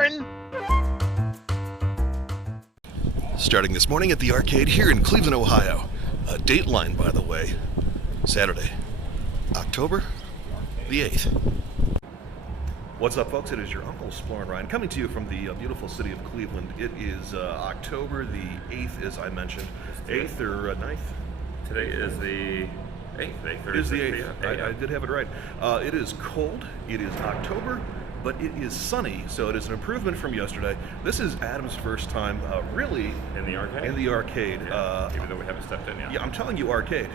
exploring! Starting this morning at the arcade here in Cleveland, Ohio. Dateline, by the way, Saturday, October the 8th. What's up, folks? It is your Uncle Exploring Ryan coming to you from the beautiful city of Cleveland. It is October the 8th, as I mentioned. 8th or 9th? Today is the 8th. It is the 8th. I did have it right. It is cold. It is October, but it is sunny, so it is an improvement from yesterday. This is Adam's first time really in the arcade. Yeah, even though we haven't stepped in yet. Yeah, I'm telling you, arcade.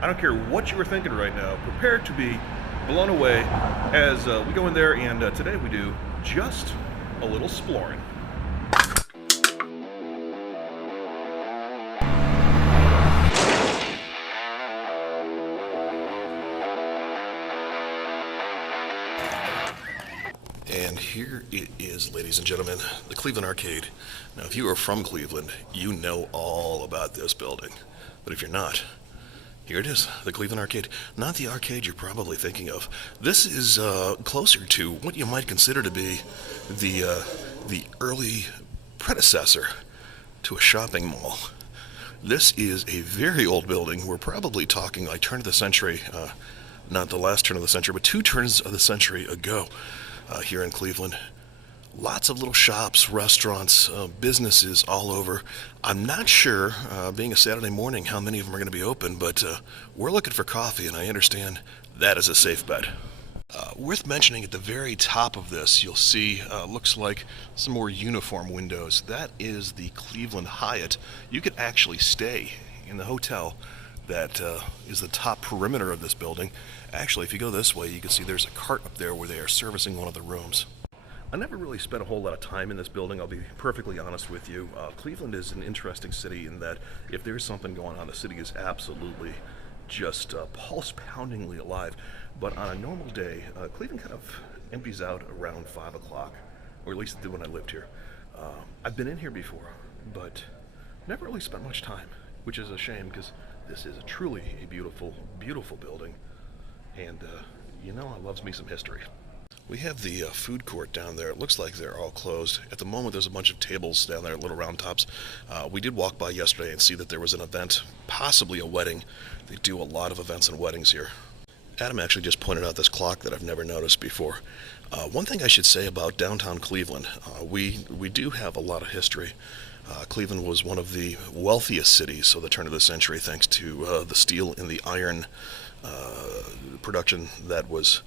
I don't care what you were thinking right now. Prepare to be blown away as we go in there, and today we do just a little exploring. And here it is, ladies and gentlemen, the Cleveland Arcade. Now, if you are from Cleveland, you know all about this building. But if you're not, here it is, the Cleveland Arcade. Not the arcade you're probably thinking of. This is closer to what you might consider to be the early predecessor to a shopping mall. This is a very old building. We're probably talking like turn of the century, not the last turn of the century, but 2 turns of the century ago. Here in Cleveland. Lots of little shops, restaurants, businesses all over. I'm not sure, being a Saturday morning, how many of them are going to be open, but we're looking for coffee, and I understand that is a safe bet. Worth mentioning, at the very top of this, you'll see, looks like some more uniform windows. That is the Cleveland Hyatt. You could actually stay in the hotel that is the top perimeter of this building. Actually, if you go this way, you can see there's a cart up there where they are servicing one of the rooms. I never really spent a whole lot of time in this building, I'll be perfectly honest with you. Cleveland is an interesting city in that if there's something going on, the city is absolutely just pulse-poundingly alive. But on a normal day, Cleveland kind of empties out around 5 o'clock, or at least it did when I lived here. I've been in here before, but never really spent much time, which is a shame because this is truly a beautiful, beautiful building. And, you know, I loves me some history. We have the food court down there. It looks like they're all closed. At the moment, there's a bunch of tables down there, little round tops. We did walk by yesterday and see that there was an event, possibly a wedding. They do a lot of events and weddings here. Adam actually just pointed out this clock that I've never noticed before. One thing I should say about downtown Cleveland, we do have a lot of history. Cleveland was one of the wealthiest cities of the turn of the century thanks to the steel and the iron production that was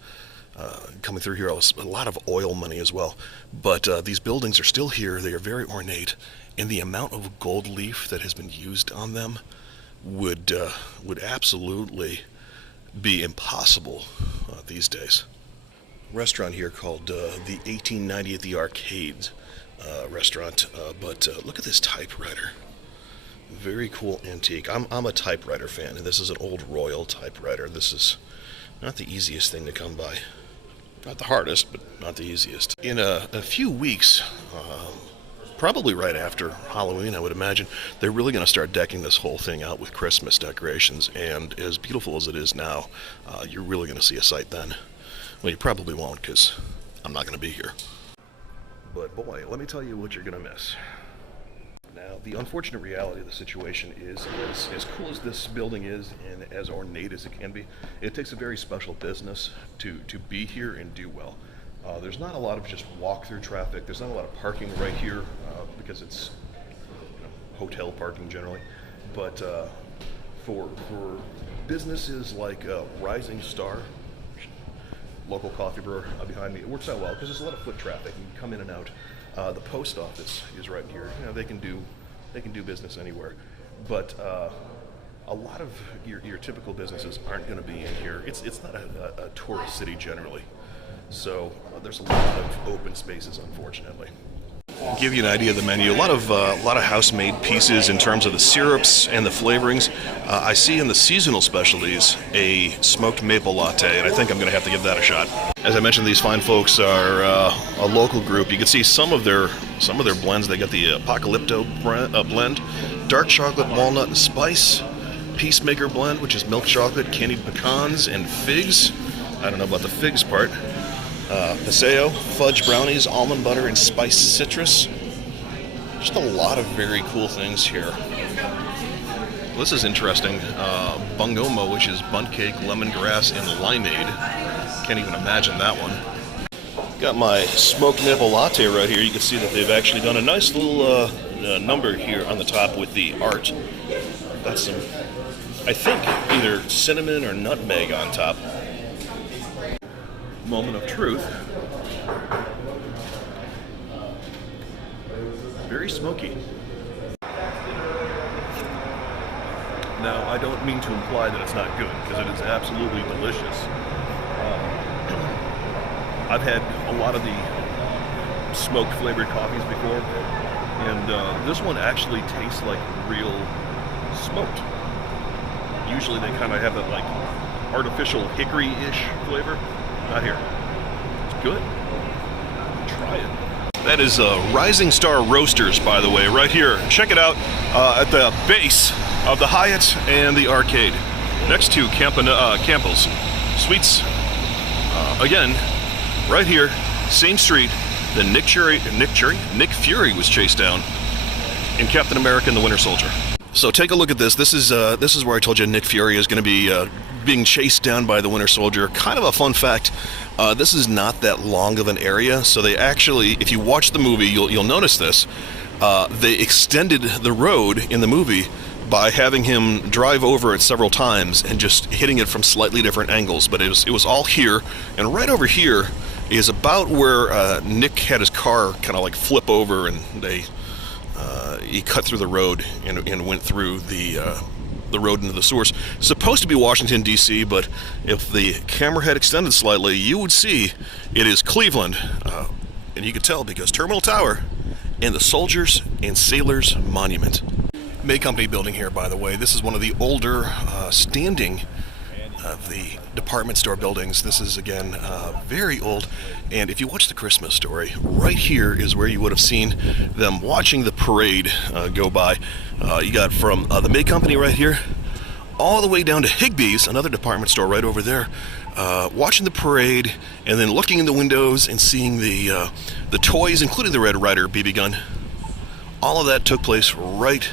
coming through here. A lot of oil money as well. But these buildings are still here. They are very ornate, and the amount of gold leaf that has been used on them would absolutely be impossible these days. Restaurant here called the 1890 at the Arcade restaurant, but look at this typewriter. Very cool antique. I'm a typewriter fan, and this is an old Royal typewriter. This is not the easiest thing to come by. Not the hardest, but not the easiest. In a few weeks, probably right after Halloween, I would imagine, they're really going to start decking this whole thing out with Christmas decorations, and as beautiful as it is now, you're really going to see a sight then. Well, you probably won't, because I'm not going to be here. But boy, let me tell you what you're going to miss. Now, the unfortunate reality of the situation is, as cool as this building is and as ornate as it can be, it takes a very special business to be here and do well. There's not a lot of just walk-through traffic. There's not a lot of parking right here because it's hotel parking generally. But for businesses like Rising Star, local coffee brewer behind me, it works out well because there's a lot of foot traffic. You can come in and out. The post office is right here. You know, they can do business anywhere, but a lot of your typical businesses aren't going to be in here. It's not a tourist city generally, so there's a lot of open spaces, unfortunately. Give you an idea of the menu. A lot of house-made pieces in terms of the syrups and the flavorings. I see in the seasonal specialties a smoked maple latte, and I think I'm going to have to give that a shot. As I mentioned, these fine folks are a local group. You can see some of their blends. They got the Apocalypto blend, dark chocolate, walnut, and spice. Peacemaker blend, which is milk chocolate, candied pecans, and figs. I don't know about the figs part. Paseo, fudge brownies, almond butter, and spiced citrus. Just a lot of very cool things here. This is interesting. Bungomo, which is bundt cake, lemongrass, and limeade. Can't even imagine that one. Got my smoked maple latte right here. You can see that they've actually done a nice little number here on the top with the art. Got some, I think, either cinnamon or nutmeg on top. Moment of truth. Very smoky. Now, I don't mean to imply that it's not good, because it is absolutely delicious. I've had a lot of the smoked flavored coffees before, and this one actually tastes like real smoked. Usually they kind of have that like artificial hickory-ish flavor. Not here. It's good. Try it. That is Rising Star Roasters, by the way, right here. Check it out at the base of the Hyatt and the arcade, next to Campbell's Sweets. Again, right here, same street that Nick Fury was chased down in Captain America and the Winter Soldier. So take a look at this. This is where I told you Nick Fury is going to be being chased down by the Winter Soldier. Kind of a fun fact. This is not that long of an area, so they actually, if you watch the movie, you'll notice this. They extended the road in the movie by having him drive over it several times and just hitting it from slightly different angles. But it was all here, and right over here is about where Nick had his car kind of like flip over, and he cut through the road and went through the road into the sewers. It's supposed to be Washington, D.C., but if the camera had extended slightly, you would see it is Cleveland. And you could tell because Terminal Tower and the Soldiers and Sailors Monument. May Company building here, by the way. This is one of the older standing of the department store buildings. This is, again, very old. And if you watch The Christmas Story, right here is where you would have seen them watching the parade go by. You got from the May Company right here, all the way down to Higbee's, another department store right over there, watching the parade, and then looking in the windows and seeing the toys, including the Red Ryder BB gun. All of that took place right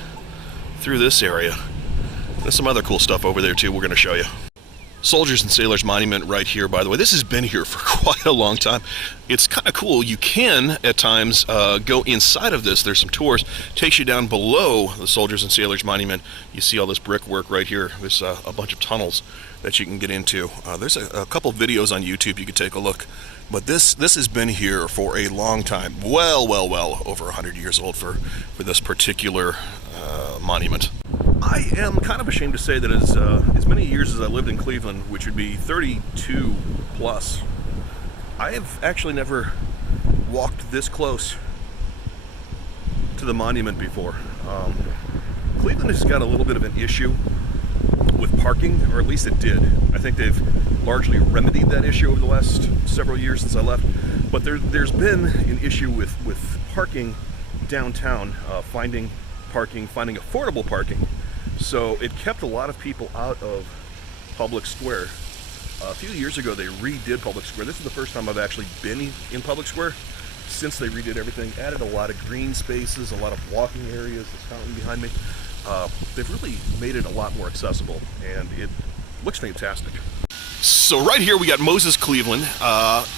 through this area. There's some other cool stuff over there too we're going to show you. Soldiers and Sailors Monument right here, by the way. This has been here for quite a long time. It's kind of cool. You can, at times, go inside of this. There's some tours. Takes you down below the Soldiers and Sailors Monument. You see all this brickwork right here. There's a bunch of tunnels that you can get into. There's a couple videos on YouTube you could take a look. But this has been here for a long time. Well over 100 years old for this particular monument. I am kind of ashamed to say that as many years as I lived in Cleveland, which would be 32 plus, I have actually never walked this close to the monument before. Cleveland has got a little bit of an issue with parking, or at least it did. I think they've largely remedied that issue over the last several years since I left. But there's been an issue with parking downtown, finding affordable parking. So it kept a lot of people out of Public Square. A few years ago they redid Public Square. This is the first time I've actually been in Public Square since they redid everything. Added a lot of green spaces, a lot of walking areas, this fountain behind me. They've really made it a lot more accessible, and it looks fantastic. So right here we got Moses Cleveland.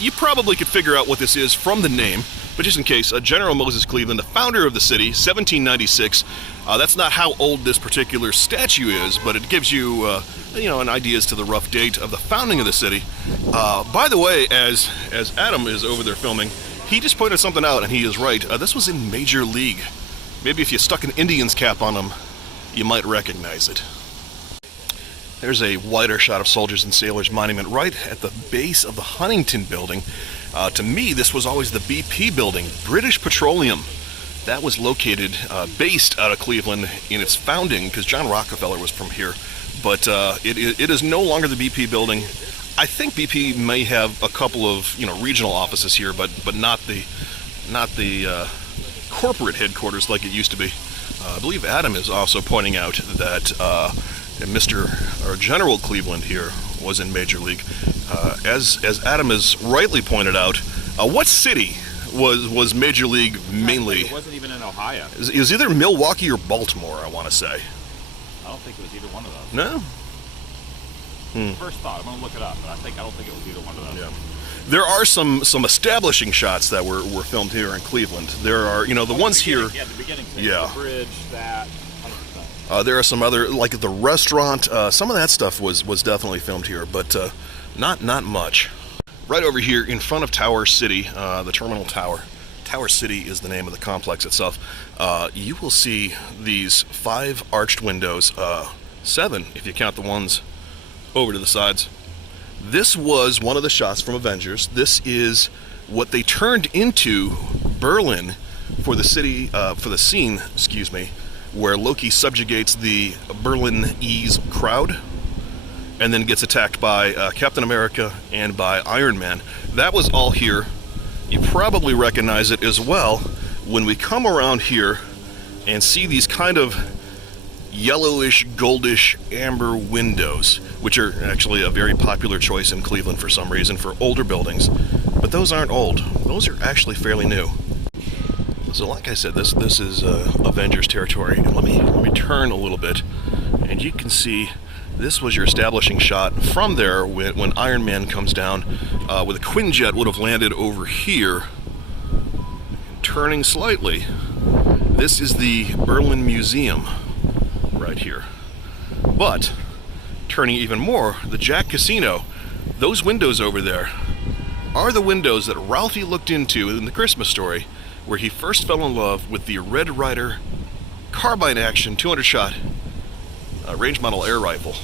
You probably could figure out what this is from the name, but just in case, General Moses Cleveland, the founder of the city, 1796. That's not how old this particular statue is, but it gives you, an idea as to the rough date of the founding of the city. By the way, as Adam is over there filming, he just pointed something out, and he is right. This was in Major League. Maybe if you stuck an Indians cap on him, you might recognize it. There's a wider shot of Soldiers and Sailors Monument right at the base of the Huntington building. To me, this was always the BP building, British Petroleum. That was located, based out of Cleveland in its founding, because John Rockefeller was from here. But it is no longer the BP building. I think BP may have a couple of regional offices here, but not the corporate headquarters like it used to be. I believe Adam is also pointing out that General Cleveland here was in Major League. As Adam has rightly pointed out, what city was Major League mainly? It wasn't even in Ohio. It was either Milwaukee or Baltimore, I want to say. I don't think it was either one of those. No? First thought, I'm going to look it up, but I don't think it was either one of those. Yeah. There are some establishing shots that were filmed here in Cleveland. There are, the ones here. Yeah, the beginning thing. Yeah. The bridge, that, 100%. There are some other, like the restaurant. Some of that stuff was definitely filmed here, but not much. Right over here in front of Tower City, the Terminal Tower. Tower City is the name of the complex itself. You will see these 5 arched windows, 7 if you count the ones over to the sides. This was one of the shots from Avengers. This is what they turned into Berlin for the scene, where Loki subjugates the Berlinese crowd and then gets attacked by Captain America and by Iron Man. That was all here. You probably recognize it as well when we come around here and see these kind of yellowish, goldish, amber windows, which are actually a very popular choice in Cleveland for some reason for older buildings. But those aren't old. Those are actually fairly new. So like I said, this is Avengers territory. And let me turn a little bit, and you can see this was your establishing shot from there when Iron Man comes down, where the Quinjet would have landed over here. Turning slightly, this is the Berlin Museum right here. But turning even more, the Jack Casino, those windows over there are the windows that Ralphie looked into in the Christmas Story, where he first fell in love with the Red Ryder carbine action 200 shot range model air rifle.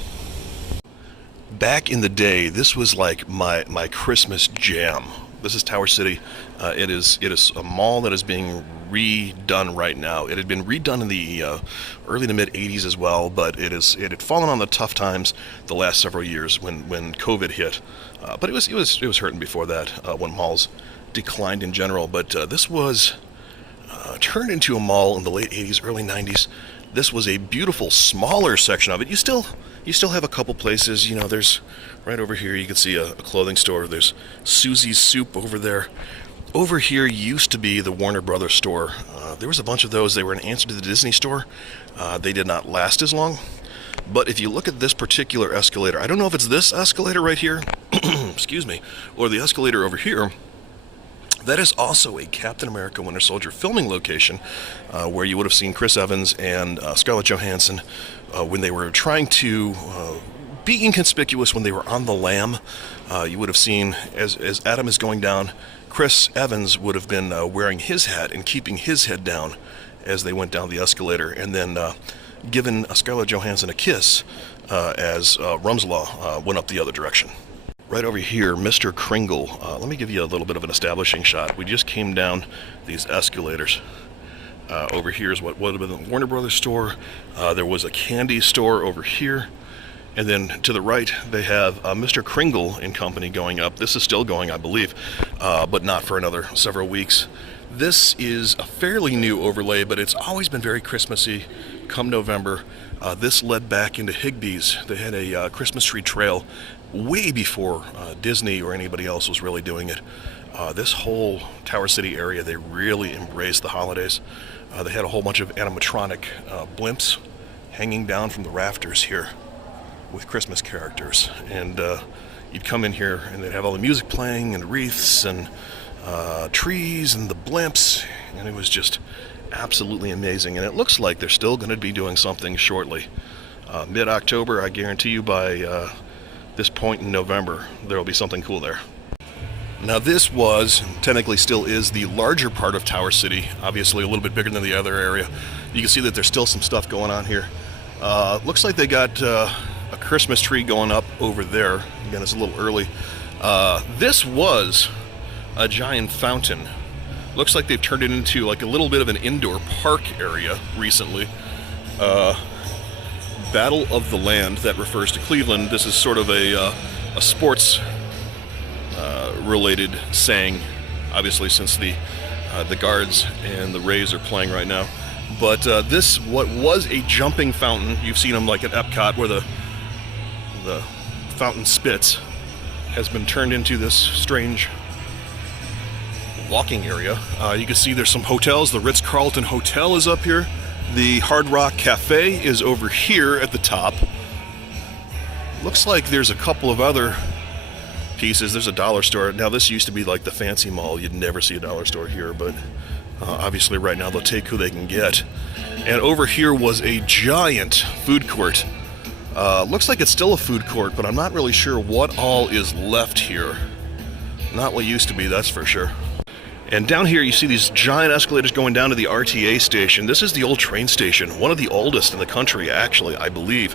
Back in the day, this was like my Christmas jam. This is Tower City. It is a mall that is being redone right now. It had been redone in the early to mid 80s as well, but it had fallen on the tough times the last several years when COVID hit. But it was hurting before that when malls declined in general. But this was turned into a mall in the late 80s, early 90s. This was a beautiful, smaller section of it. You still have a couple places. There's right over here. You can see a clothing store. There's Susie's Soup over there. Over here used to be the Warner Brothers store. There was a bunch of those. They were an answer to the Disney store. They did not last as long. But if you look at this particular escalator, I don't know if it's this escalator right here, excuse me, or the escalator over here. That is also a Captain America Winter Soldier filming location, where you would have seen Chris Evans and Scarlett Johansson when they were trying to be inconspicuous when they were on the lam. You would have seen, as Adam is going down, Chris Evans would have been wearing his hat and keeping his head down as they went down the escalator, and then given Scarlett Johansson a kiss as Rumslaw went up the other direction. Right over here, Mr. Kringle. Let me give you a little bit of an establishing shot. We just came down these escalators. Over here is what would have been the Warner Brothers store. There was a candy store over here. And then to the right, they have Mr. Kringle and Company going up. This is still going, I believe, but not for another several weeks. This is a fairly new overlay, but it's always been very Christmassy come November. This led back into Higbee's. They had a Christmas tree trail way before Disney or anybody else was really doing it. This whole Tower City area, they really embraced the holidays. They had a whole bunch of animatronic blimps hanging down from the rafters here with Christmas characters. And you'd come in here and they'd have all the music playing and wreaths and trees and the blimps, and it was just absolutely amazing. And it looks like they're still going to be doing something shortly. Mid-October, I guarantee you by this point in November, there will be something cool there. Now this was, technically still is, the larger part of Tower City, obviously a little bit bigger than the other area. You can see that there's still some stuff going on here. Looks like they got a Christmas tree going up over there. Again, it's a little early. This was a giant fountain. Looks like they've turned it into like a little bit of an indoor park area recently. Battle of the Land, that refers to Cleveland. This is sort of a sports related saying, obviously, since the Guards and the Rays are playing right now. But this, what was a jumping fountain, you've seen them like at Epcot where the fountain spits. has been turned into this strange walking area. You can see there's some hotels. The Ritz-Carlton Hotel is up here. The Hard Rock Cafe is over here at the top. Looks like there's a couple of other pieces. There's a dollar store. Now this used to be like the fancy mall. You'd never see a dollar store here, but obviously right now they'll take who they can get. And over here was a giant food court. Looks like it's still a food court, but I'm not really sure what all is left here. Not what used to be, that's for sure. And down here you see these giant escalators going down to the RTA station. This is the old train station, one of the oldest in the country, actually, I believe.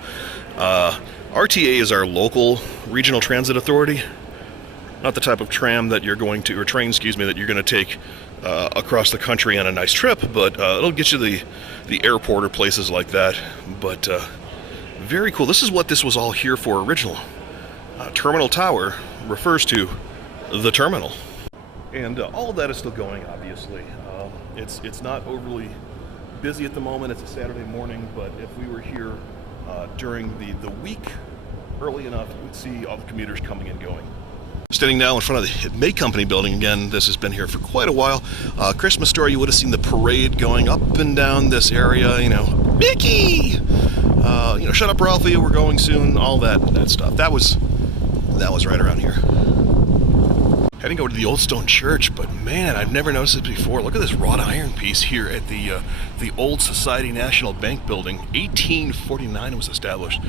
RTA is our local regional transit authority. Not the type of tram that you're going to, or train, excuse me, that you're going to take across the country on a nice trip, but it'll get you the airport or places like that. But very cool. This is what this was all here for original. Terminal Tower refers to the terminal. And all of that is still going, obviously. It's not overly busy at the moment. It's a Saturday morning, but if we were here during the week early enough, you would see all the commuters coming and going. Standing now in front of the May Company building. Again, this has been here for quite a while. Christmas story, you would have seen the parade going up and down this area, you know, Mickey! Shut up Ralphie, we're going soon, all that stuff. That was right around here. Heading over to the Old Stone Church, but man, I've never noticed this before. Look at this wrought iron piece here at the Old Society National Bank building. 1849 it was established.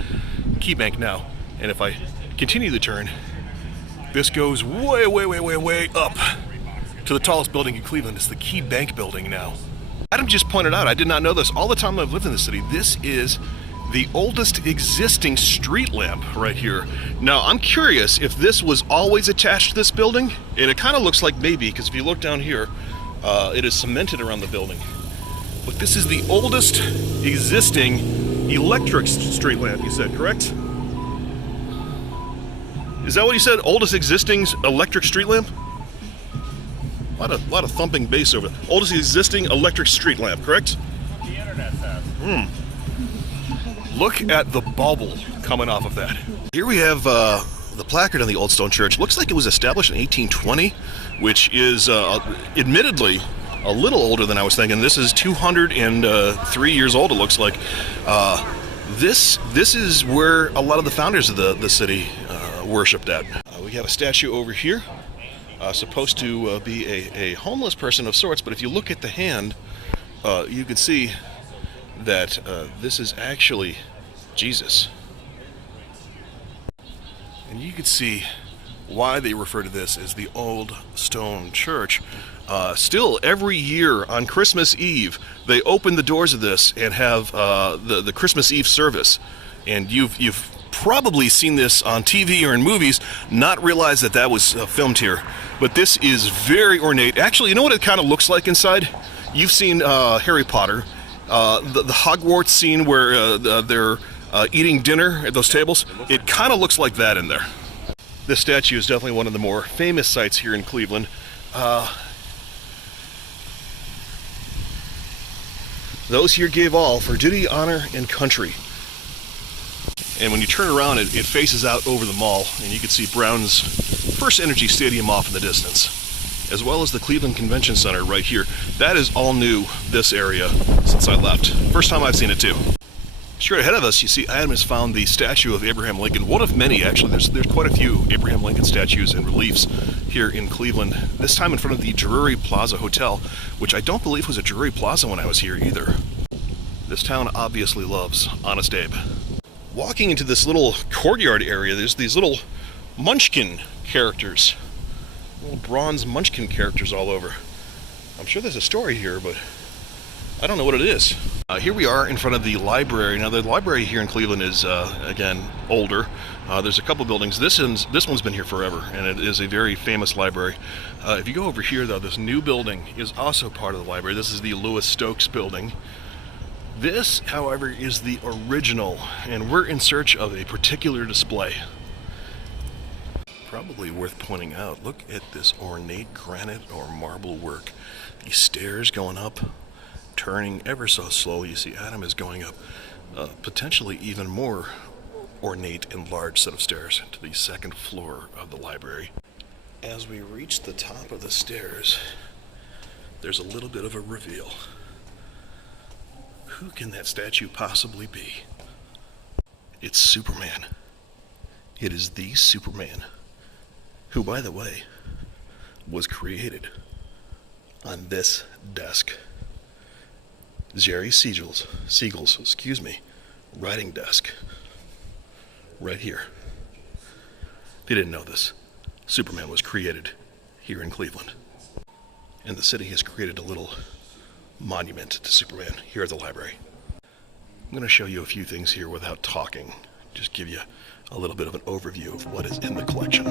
Key Bank now. And if I continue the turn, this goes way, way, way, way, way up to the tallest building in Cleveland. It's the Key Bank building now. Adam just pointed out, I did not know this. All the time I've lived in the city, this is the oldest existing street lamp right here. Now, I'm curious if this was always attached to this building, and it kind of looks like maybe, because if you look down here, it is cemented around the building. But this is the oldest existing electric street lamp, you said, correct? Is that what you said? Oldest existing electric street lamp? A lot of thumping bass over there. Oldest existing electric street lamp, correct? The internet says. Look at the bubble coming off of that. Here we have the placard on the Old Stone Church. Looks like it was established in 1820, which is admittedly a little older than I was thinking. This is 203 years old, it looks like. This is where a lot of the founders of the city worshipped at. We have a statue over here, supposed to be a homeless person of sorts, but if you look at the hand, you can see that this is actually Jesus. And you can see why they refer to this as the Old Stone Church. Still, every year on Christmas Eve, they open the doors of this and have the Christmas Eve service. And you've probably seen this on TV or in movies, not realize that was filmed here. But this is very ornate. Actually, you know what it kind of looks like inside? You've seen Harry Potter. The Hogwarts scene where they're eating dinner at those tables, it kind of looks like that in there. This statue is definitely one of the more famous sites here in Cleveland. Those here gave all for duty, honor, and country. And when you turn around, it faces out over the mall, and you can see Brown's First Energy Stadium off in the distance, as well as the Cleveland Convention Center right here. That is all new, this area, since I left. First time I've seen it too. Straight ahead of us, you see Adam has found the statue of Abraham Lincoln. One of many, actually. There's quite a few Abraham Lincoln statues and reliefs here in Cleveland. This time in front of the Drury Plaza Hotel, which I don't believe was a Drury Plaza when I was here either. This town obviously loves Honest Abe. Walking into this little courtyard area, there's these little Munchkin characters. Little bronze Munchkin characters all over. I'm sure there's a story here, but I don't know what it is. Here we are in front of the library. Now the library here in Cleveland is, again, older. There's a couple buildings. This one's been here forever, and it is a very famous library. If you go over here, though, this new building is also part of the library. This is the Lewis Stokes building. This, however, is the original, and we're in search of a particular display. Probably worth pointing out, look at this ornate granite or marble work. These stairs going up, turning ever so slowly. You see Adam is going up potentially even more ornate and large set of stairs to the second floor of the library. As we reach the top of the stairs, there's a little bit of a reveal. Who can that statue possibly be? It's Superman. It is the Superman, who, by the way, was created on this desk. Jerry Siegel's, writing desk. Right here. They didn't know this. Superman was created here in Cleveland. And the city has created a little monument to Superman here at the library. I'm going to show you a few things here without talking. Just give you a little bit of an overview of what is in the collection.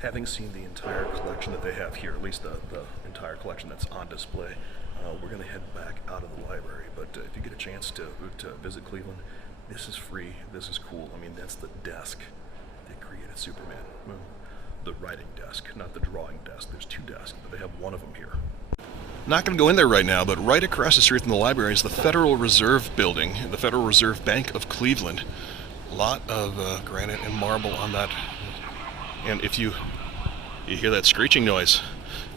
Having seen the entire collection that they have here, at least the entire collection that's on display, we're going to head back out of the library. But if you get a chance to visit Cleveland, this is free, this is cool. I mean, that's the desk that created Superman. Well, the writing desk, not the drawing desk. There's two desks, but they have one of them here. Not going to go in there right now, but right across the street from the library is the Federal Reserve Building, the Federal Reserve Bank of Cleveland. A lot of granite and marble on that. And if you hear that screeching noise,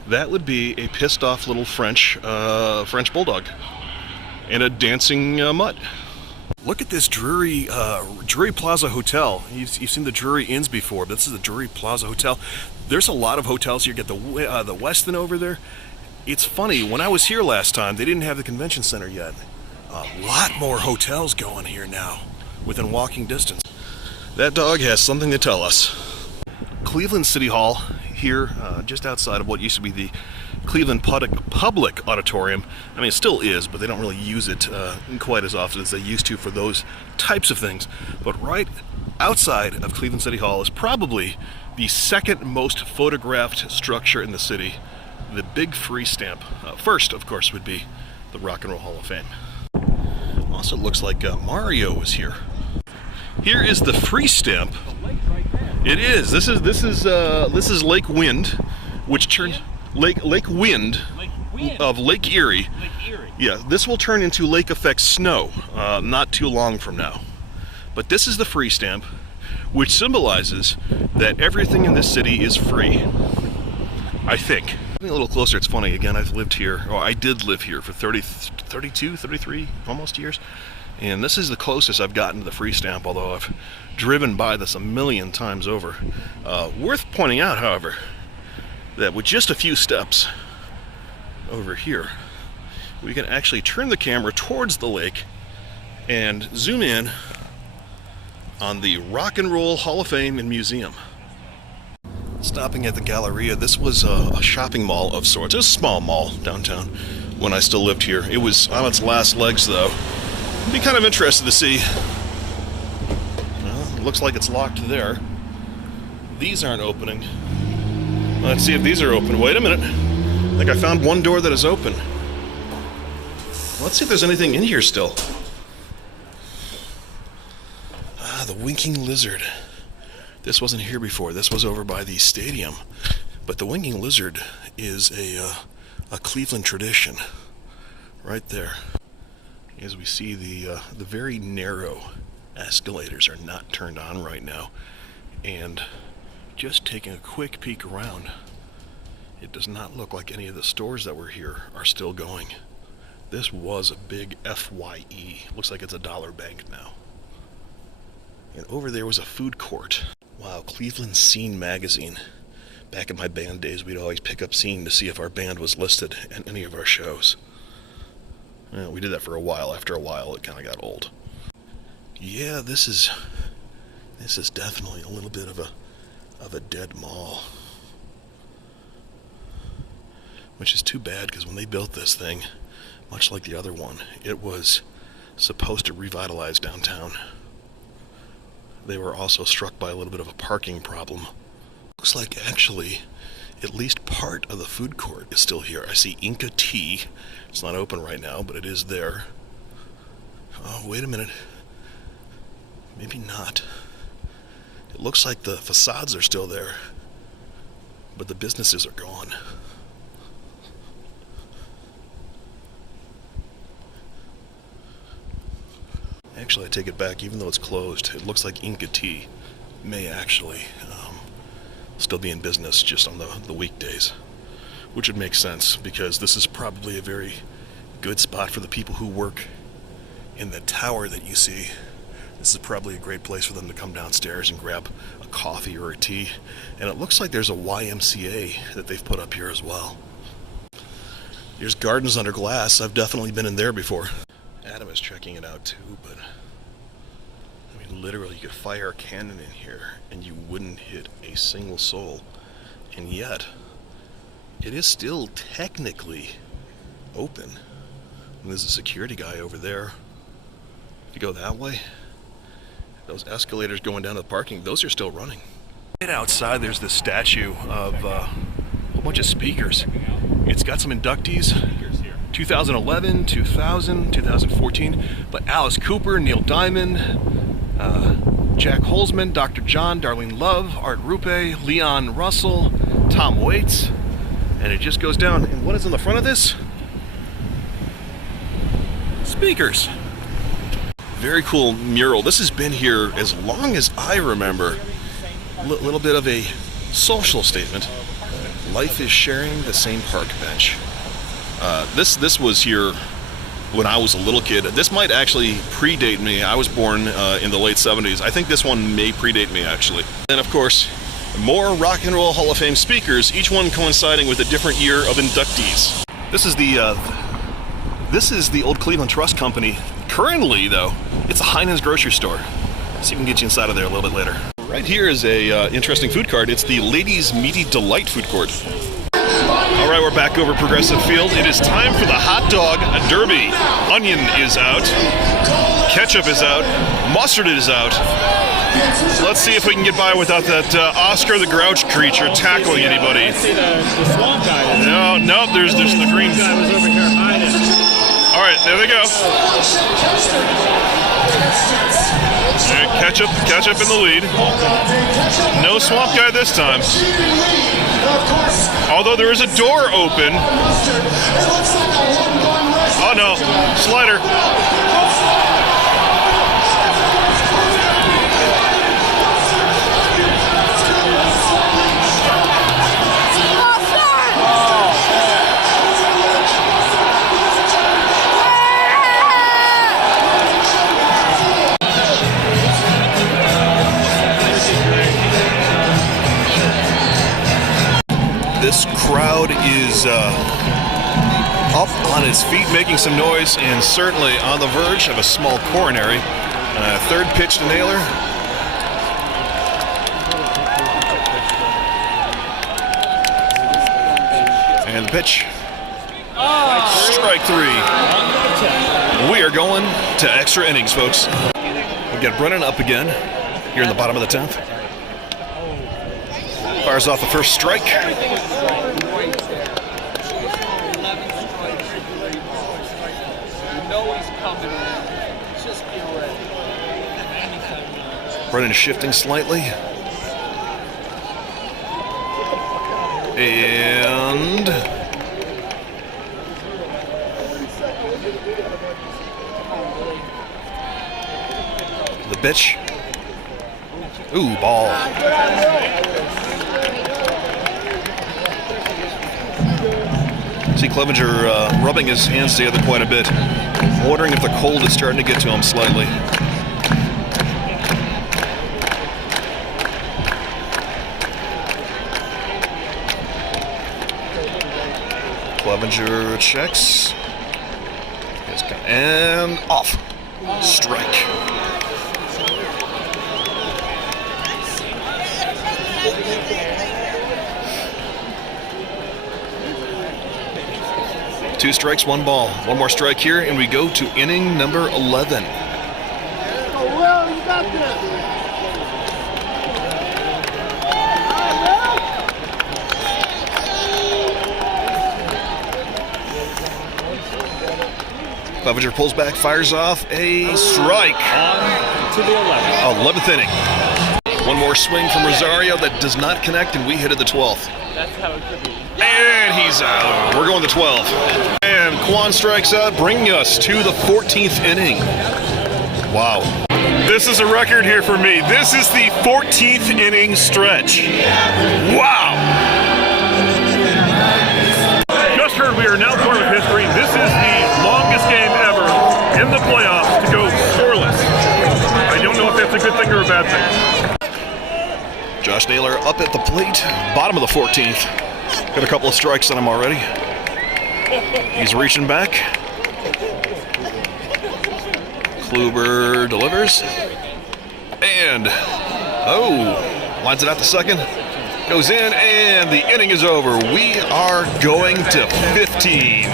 that would be a pissed off little French bulldog and a dancing mutt. Look at this Drury Plaza Hotel. You've seen the Drury Inns before, but this is the Drury Plaza Hotel. There's a lot of hotels here. You get the Westin over there. It's funny, when I was here last time, they didn't have the convention center yet. A lot more hotels going here now, within walking distance. That dog has something to tell us. Cleveland City Hall, here just outside of what used to be the Cleveland Public Auditorium. I mean, it still is, but they don't really use it quite as often as they used to for those types of things. But right outside of Cleveland City Hall is probably the second most photographed structure in the city, the big free stamp. First, of course, would be the Rock and Roll Hall of Fame. Also looks like Mario was here. Here is the free stamp. It is. This is Lake Wind, which turns Lake Wind of Lake Erie. Yeah, this will turn into lake effect snow not too long from now. But this is the free stamp, which symbolizes that everything in this city is free. I think. Getting a little closer, it's funny. Again, I've lived here, or I did live here for 32, 33 almost years. And this is the closest I've gotten to the free stamp, although I've driven by this a million times over. Worth pointing out, however, that with just a few steps over here, we can actually turn the camera towards the lake and zoom in on the Rock and Roll Hall of Fame and Museum. Stopping at the Galleria, this was a shopping mall of sorts. It was a small mall downtown when I still lived here. It was on its last legs, though. I'd be kind of interested to see. Well, it looks like it's locked there. These aren't opening. Let's see if these are open. Wait a minute. I think I found one door that is open. Let's see if there's anything in here still. Ah, the Winking Lizard. This wasn't here before. This was over by the stadium. But the Winking Lizard is a Cleveland tradition. Right there. As we see, the very narrow escalators are not turned on right now. And just taking a quick peek around, it does not look like any of the stores that were here are still going. This was a big FYE. Looks like it's a dollar bank now. And over there was a food court. Wow, Cleveland Scene magazine. Back in my band days, we'd always pick up Scene to see if our band was listed in any of our shows. Well, we did that for a while. After a while, it kind of got old. Yeah, this is definitely a little bit of a dead mall. Which is too bad, because when they built this thing, much like the other one, it was supposed to revitalize downtown. They were also struck by a little bit of a parking problem. Looks like actually at least part of the food court is still here. I see Inca Tea. It's not open right now, but it is there. Oh, wait a minute. Maybe not. It looks like the facades are still there, but the businesses are gone. Actually, I take it back. Even though it's closed, it looks like Inca Tea may actually still be in business just on the weekdays, which would make sense because this is probably a very good spot for the people who work in the tower that you see. This is probably a great place for them to come downstairs and grab a coffee or a tea. And it looks like there's a YMCA that they've put up here as well. There's Gardens Under Glass. I've definitely been in there before. Adam is checking it out too, but I mean, literally, you could fire a cannon in here and you wouldn't hit a single soul. And yet, it is still technically open. And there's a security guy over there. If you go that way, those escalators going down to the parking, those are still running. Right outside, there's this statue of a whole bunch of speakers. It's got some inductees. 2011, 2000, 2014, but Alice Cooper, Neil Diamond, Jack Holzman, Dr. John, Darlene Love, Art Rupe, Leon Russell, Tom Waits, and it just goes down. And what is in the front of this? Speakers. Very cool mural. This has been here as long as I remember. Little bit of a social statement. Life is sharing the same park bench. This was here when I was a little kid. This might actually predate me. I was born in the late 70s. I think this one may predate me, actually. And of course, more Rock and Roll Hall of Fame speakers, each one coinciding with a different year of inductees. This is the old Cleveland Trust Company. Currently, though, it's a Heinen's grocery store. See if we can get you inside of there a little bit later. Right here is a interesting food cart. It's the Ladies Meaty Delight food court. All right, we're back over Progressive Field. It is time for the hot dog derby. Onion is out. Ketchup is out. Mustard is out. Let's see if we can get by without that Oscar the Grouch creature tackling anybody. See the swamp guy. No, there's the green. The guy was over here hiding. All right, there they go. All right, ketchup in the lead. No swamp guy this time. Although there is a door open. Oh no, slider. This crowd is up on its feet, making some noise, and certainly on the verge of a small coronary. Third pitch to Naylor. And the pitch. Strike three. We are going to extra innings, folks. We've got Brennan up again here in the bottom of the 10th. Fires off the first strike. Brennan shifting slightly. And the pitch. Ooh, ball. See Clevenger rubbing his hands together quite a bit. Wondering if the cold is starting to get to him slightly. Clevenger checks. And off. Strike. Two strikes, one ball. One more strike here, and we go to inning number 11. Clevenger pulls back, fires off a strike. On to the 11th. 11th inning. One more swing from Rosario that does not connect, and we hit at the 12th. That's how it could be. And he's out. We're going to 12. And Kwan strikes out, bringing us to the 14th inning. Wow. This is a record here for me. This is the 14th inning stretch. Wow. Just heard we are now part of history. This is the longest game ever in the playoffs to go scoreless. I don't know if that's a good thing or a bad thing. Josh Naylor up at the plate, bottom of the 14th. Got a couple of strikes on him already. He's reaching back. Kluber delivers. And, lines it out to second. Goes in, and the inning is over. We are going to 15.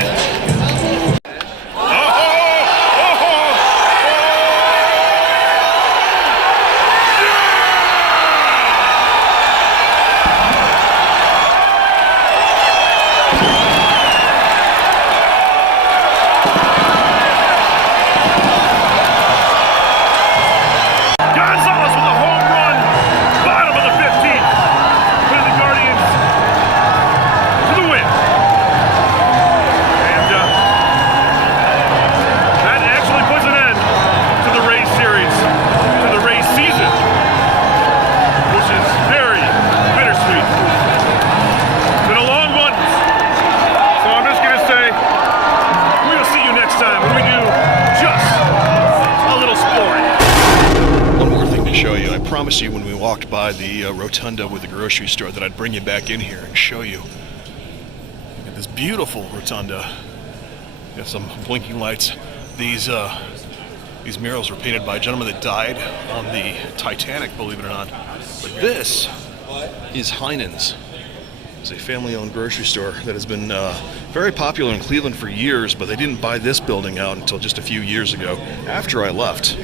You when we walked by the rotunda with the grocery store that I'd bring you back in here and show you. The this beautiful rotunda. Got some blinking lights. These murals were painted by a gentleman that died on the Titanic, believe it or not. But this is Heinen's. It's a family-owned grocery store that has been very popular in Cleveland for years, but they didn't buy this building out until just a few years ago, after I left.